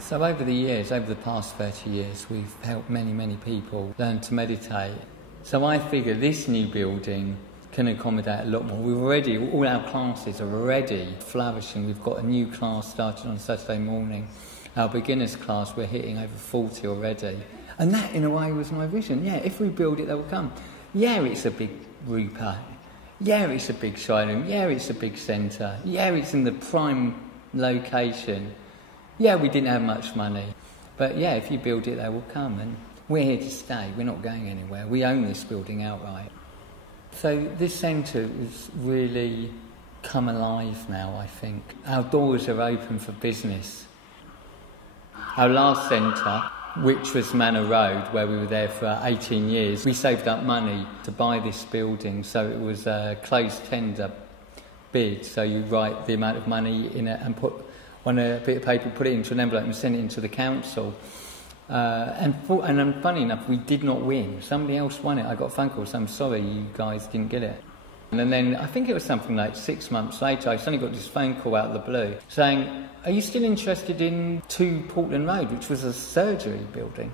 So over the years, over the past 30 years, we've helped many people learn to meditate. So I figure this new building can accommodate a lot more. We've already, all our classes are already flourishing. We've got a new class starting on Saturday morning. Our beginners class, we're hitting over 40 already. And that, in a way, was my vision. Yeah, if we build it, they will come. Yeah, it's a big rupa. Yeah, it's a big showroom. Yeah, it's a big centre. Yeah, it's in the prime location. Yeah, we didn't have much money. But yeah, if you build it, they will come. And we're here to stay. We're not going anywhere. We own this building outright. So this centre has really come alive now, I think. Our doors are open for business. Our last centre, which was Manor Road, where we were there for 18 years, we saved up money to buy this building. So it was a closed tender bid. So you write the amount of money in it and put on a bit of paper, put it into an envelope and send it into the council. And funny enough, we did not win. Somebody else won it. I got a phone call saying, I'm sorry, you guys didn't get it. And then I think it was something like 6 months later, I suddenly got this phone call out of the blue saying, are you still interested in 2 Portland Road, which was a surgery building?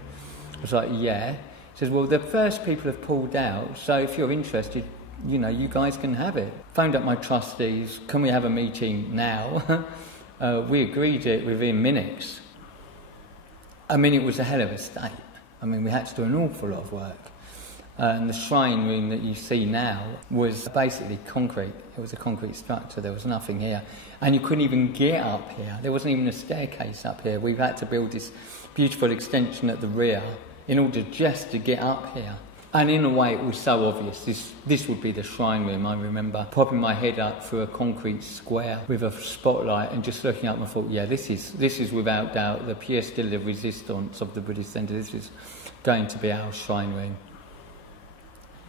I was like, yeah. He says, well, the first people have pulled out, so if you're interested, you know, you guys can have it. Phoned up my trustees, can we have a meeting now? We agreed it within minutes. I mean, it was a hell of a state. I mean, we had to do an awful lot of work. And the shrine room that you see now was basically concrete. It was a concrete structure. There was nothing here. And you couldn't even get up here. There wasn't even a staircase up here. We've had to build this beautiful extension at the rear in order just to get up here. And in a way, it was so obvious. This would be the shrine room. I remember popping my head up through a concrete square with a spotlight and just looking up and I thought, yeah, this is without doubt the pièce de résistance of the British Centre. This is going to be our shrine room.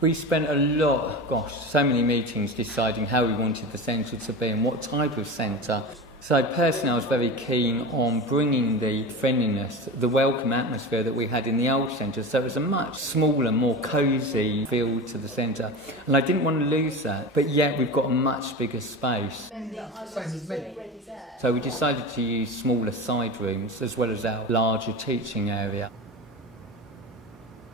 We spent a lot, so many meetings deciding how we wanted the centre to be and what type of centre. So personally, I was very keen on bringing the friendliness, the welcome atmosphere that we had in the old centre. So it was a much smaller, more cosy feel to the centre. And I didn't want to lose that, but yet we've got a much bigger space. Same as me. So we decided to use smaller side rooms as well as our larger teaching area.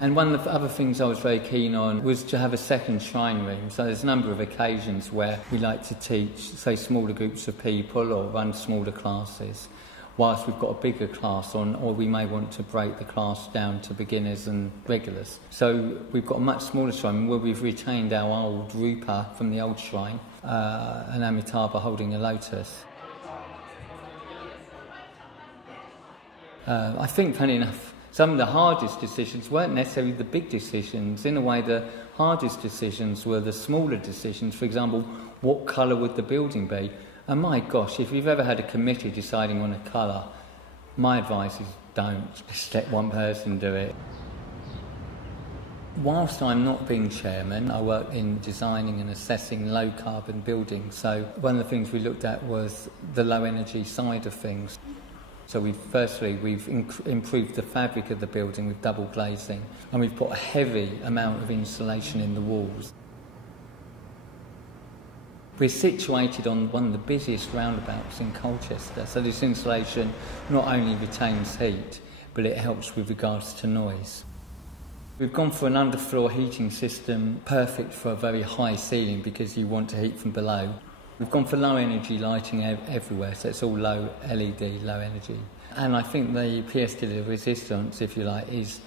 And one of the other things I was very keen on was to have a second shrine room. So there's a number of occasions where we like to teach, say, smaller groups of people or run smaller classes, whilst we've got a bigger class on, or we may want to break the class down to beginners and regulars. So we've got a much smaller shrine where we've retained our old rupa from the old shrine, an Amitabha holding a lotus. I think, funny enough, some of the hardest decisions weren't necessarily the big decisions. In a way, the hardest decisions were the smaller decisions. For example, what colour would the building be? And my gosh, if you've ever had a committee deciding on a colour, my advice is don't. Just let one person do it. Whilst I'm not being chairman, I work in designing and assessing low-carbon buildings. So one of the things we looked at was the low-energy side of things. So we've improved the fabric of the building with double glazing, and we've put a heavy amount of insulation in the walls. We're situated on one of the busiest roundabouts in Colchester, so this insulation not only retains heat, but it helps with regards to noise. We've gone for an underfloor heating system, perfect for a very high ceiling because you want to heat from below. We've gone for low energy lighting everywhere, so it's all low LED, low energy. And I think the pièce de résistance, if you like, is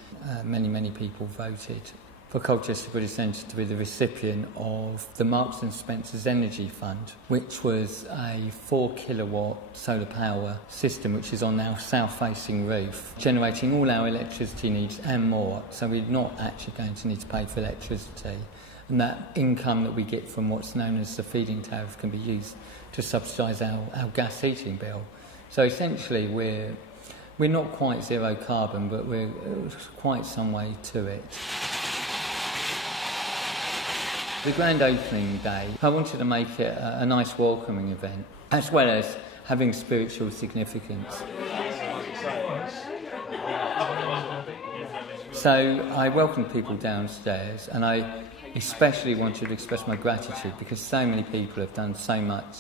many people voted for Colchester British Centre to be the recipient of the Marks and Spencer's Energy Fund, which was a 4 kilowatt solar power system which is on our south-facing roof, generating all our electricity needs and more, so we're not actually going to need to pay for electricity. And that income that we get from what's known as the feed-in tariff can be used to subsidise our gas heating bill. So essentially we're not quite zero carbon, but we're quite some way to it. The grand opening day, I wanted to make it a nice welcoming event, as well as having spiritual significance. So I welcomed people downstairs, and I especially wanted to express my gratitude because so many people have done so much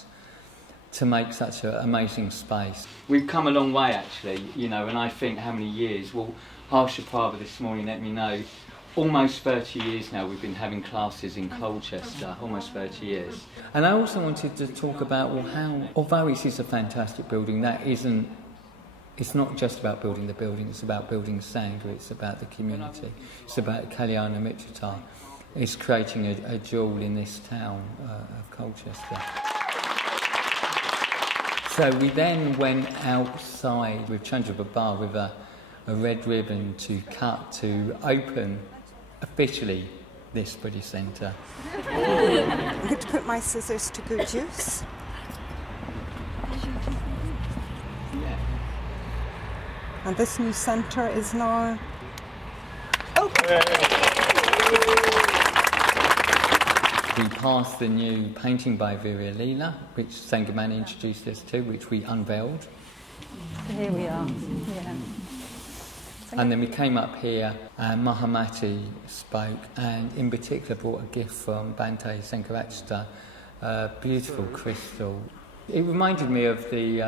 to make such an amazing space. We've come a long way actually, you know, and I think how many years, well, Harsha Prabha this morning let me know, almost 30 years now we've been having classes in Colchester, almost 30 years. And I also wanted to talk about, well, how, although it is a fantastic building, it's not just about building the building, it's about building Sangha, it's about the community, it's about Kalyana Mitrata. It's creating a jewel in this town of Colchester. So we then went outside with Chandra Babar with a red ribbon to cut to open officially this Buddhist centre. I'm going to put my scissors to good use. Yeah. And this new centre is now open. We passed the new painting by Virya Leela, which Sangamani introduced us to, which we unveiled. Here we are, yeah. And then we came up here and Mahamati spoke and in particular brought a gift from Bhante Sankarachita, a beautiful crystal. It reminded me of the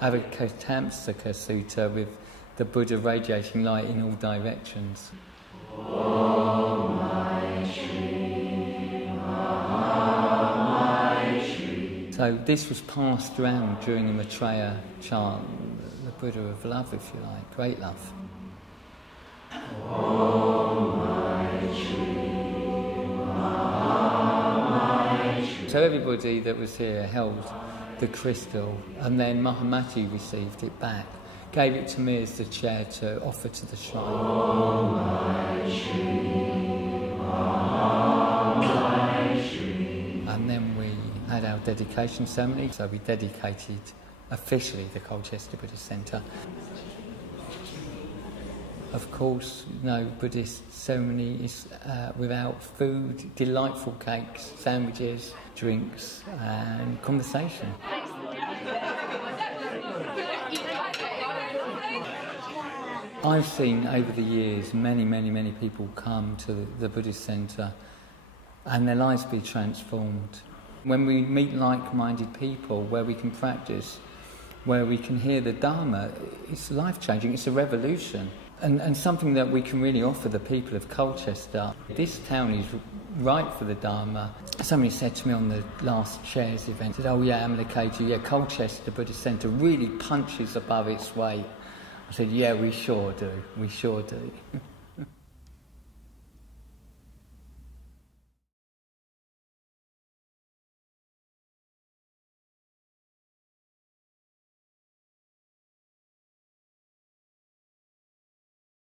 Avakatamsaka Sutta with the Buddha radiating light in all directions. So this was passed around during the Maitreya chant, the Buddha of love, if you like, great love. So everybody that was here held the crystal, and then Mahamati received it back, gave it to me as the chair to offer to the shrine. And then we had our dedication ceremony, so we dedicated officially the Colchester Buddhist Centre. Of course, no Buddhist ceremony is without food, delightful cakes, sandwiches, drinks and conversation. I've seen over the years many people come to the Buddhist Centre and their lives be transformed. When we meet like-minded people where we can practice, where we can hear the Dharma, it's life-changing, it's a revolution. And something that we can really offer the people of Colchester. This town is right for the Dharma. Somebody said to me on the last Shares event, said, oh yeah, Amalakaji, yeah, Colchester Buddhist Centre really punches above its weight. I said, yeah, we sure do.